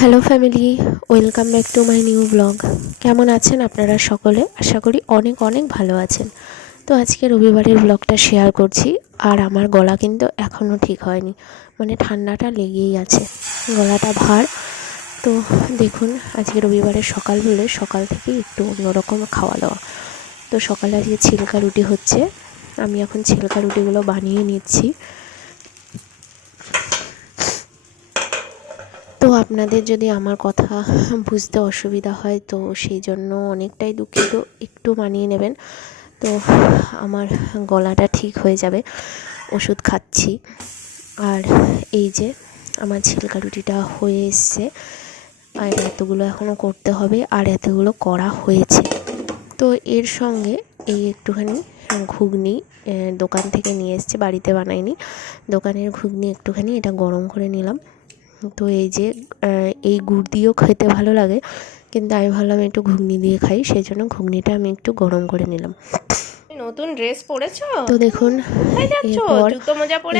Hello family welcome back to my new blog কেমন আছেন আপনারা সকলে? আশা করি অনেক অনেক ভালো আছেন। তো আজকে রবিবারের ব্লগটা শেয়ার করছি, আর আমার গলা কিন্তু এখনও ঠিক হয়নি। মানে ঠান্ডাটা লেগেই আছে, গলাটা ভার। তো দেখুন, আজকে রবিবারের সকাল বলে সকাল থেকে একটু অন্যরকম খাওয়া দাওয়া তো সকালে আজকে ছিলকা রুটি হচ্ছে, আমি এখন ছিলকা রুটিগুলো বানিয়ে নিচ্ছি। তো আপনাদের যদি আমার কথা বুঝতে অসুবিধা হয়, তো সেই জন্য অনেকটাই দুঃখিত। একটু মানিয়ে নেবেন। তো আমার গলাটা ঠিক হয়ে যাবে। ওষুধ খাচ্ছি। আর এই যে আমার ছিলকা রুটিটা হয়ে এসছে। আর এতগুলো এখনও করতে হবে। আর এতগুলো করা হয়েছে। তো এর সঙ্গে এই একটুখানি ঘুগনি দোকান থেকে নিয়ে এসছে। বাড়িতে বানাইনি। দোকানের ঘুগনি একটুখানি এটা গরম করে নিলাম। তো এই যে এই গুড় দিয়েও খেতে ভালো লাগে কিন্তু আমি ভাবলাম একটু ঘুগনি দিয়ে খাই সেই জন্য ঘুগনিটা আমি একটু গরম করে নিলাম। নতুন ড্রেস পরেছো? তো দেখুন এরপর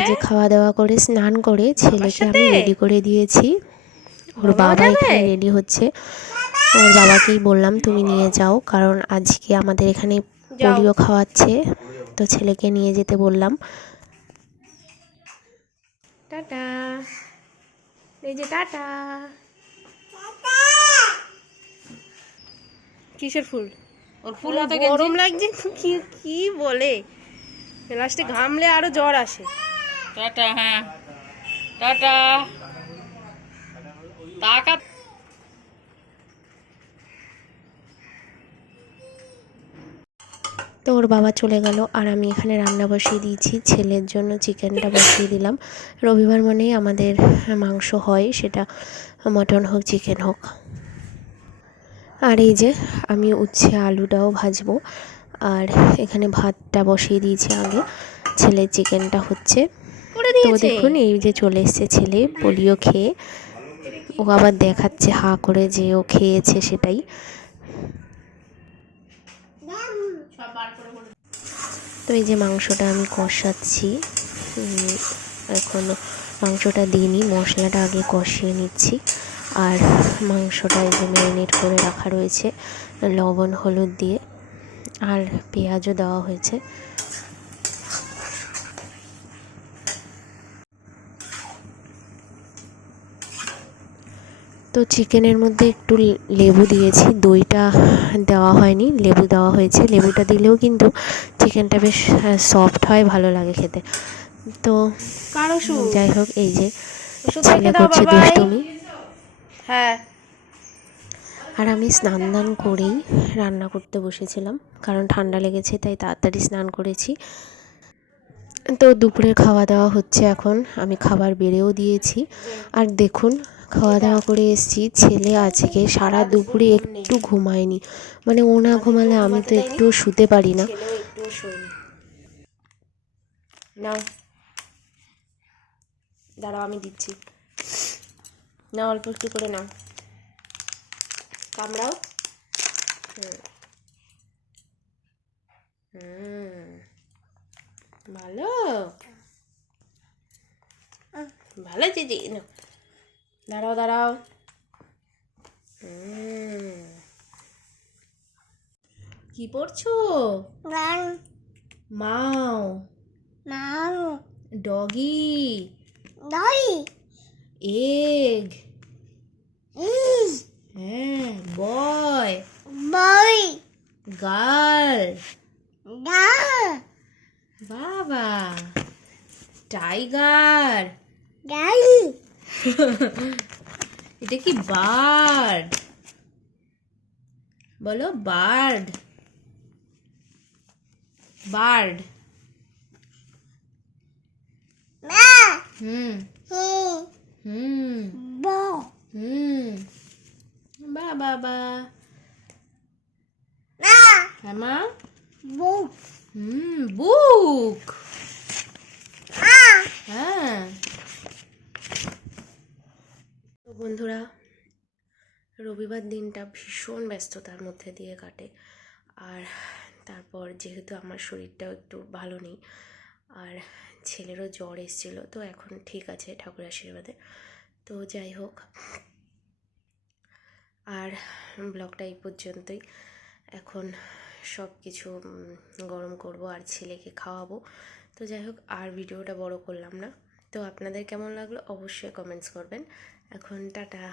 যে খাওয়া দাওয়া করে স্নান করে ছেলেকে আমি রেডি করে দিয়েছি। ওর বাবা এখানে রেডি হচ্ছে। ওর বাবাকেই বললাম তুমি নিয়ে যাও। কারণ আজকে আমাদের এখানে পোলিও খাওয়াচ্ছে তো ছেলেকে নিয়ে যেতে বললাম। টাটা। এই যে টাটা। কিসের ফুল? ওর ফুল হাতে গরম লাগছে কি কি বলে? লাস্টে ঘামলে আরও জ্বর আসে। টাটা হ্যাঁ। টাটা। টাকা তো ওর বাবা চলে গেল আর আমি এখানে রান্না বসিয়ে দিয়েছি। ছেলের জন্য চিকেনটা বসিয়ে দিলাম। রবিবার মানেই আমাদের মাংস হয় সেটা মটন হোক চিকেন হোক। আর এই যে আমি উচ্ছে আলুটাও ভাজবো। আর এখানে ভাতটা বসিয়ে দিয়েছি আগে। ছেলের চিকেনটা হচ্ছে। তো দেখুন এই যে চলে এসছে ছেলে পোলিও খেয়ে। ও আবার দেখাচ্ছে হা করে যে ও খেয়েছে সেটাই। তো এই যে মাংসটা আমি কষাচ্ছি এখন মাংসটা দিইনি মশলাটা আগে কষিয়ে নিচ্ছি। আর মাংসটা এই যে ম্যারিনেট করে রাখা রয়েছে, লবণ, হলুদ দিয়ে। আর পেঁয়াজও দেওয়া হয়েছে। তো চিকেনের মধ্যে একটু লেবু দিয়েছি। দইটা দেওয়া হয়নি লেবু দেওয়া হয়েছে। লেবুটা দিলেও কিন্তু চিকেনটা বেশ সফট হয় ভালো লাগে খেতে। তো কার যাই হোক এই যে ছেলে করছে। দুষ্টুমি। হ্যাঁ। আর আমি স্নান দান করেই রান্না করতে বসেছিলাম কারণ ঠান্ডা লেগেছে তাই তাড়াতাড়ি স্নান করেছি। তো দুপুরের খাওয়া দাওয়া হচ্ছে এখন আমি খাবার বেড়েও দিয়েছি। আর দেখুন খাওয়া দাওয়া করে এসেছি। ছেলে আজকে সারা দুপুরে একটু ঘুমায়নি। মানে ও না ঘুমালে আমি তো একটু শুতে পারি না। নাও। দাঁড়াও আমি দিচ্ছি। না অল্প একটু করে নাও। কামড়াও। হুম। ভালো। ভালো দিদি। নাও। দাঁড়াও দাঁড়াও। কি পড়ছো? মাও মাও ডগি। এগ। হ্যাঁ বয়। গার্ল। বাবা। টাইগার। এটা কি বার্ড? বলো বার্ড। বার্ড। হুম। হুম। হুম। বা বাবা হ্যাঁ মা। হুম বুক হ্যাঁ তো বন্ধুরা, রবিবার দিনটা ভীষণ ব্যস্ততার মধ্যে দিয়ে কাটে। আর তারপর যেহেতু আমার শরীরটাও একটু ভালো নেই, আর ছেলেরও জ্বর এসেছিল, তো এখন ঠিক আছে ঠাকুর আশীর্বাদে। তো যাই হোক, আর ব্লগটা এই পর্যন্তই। এখন সব কিছু গরম করব আর ছেলেকে খাওয়াবো। তো যাই হোক, আর ভিডিওটা বড় করলাম না। তো আপনাদের কেমন লাগল অবশ্যই কমেন্টস করবেন। এখন টাটা।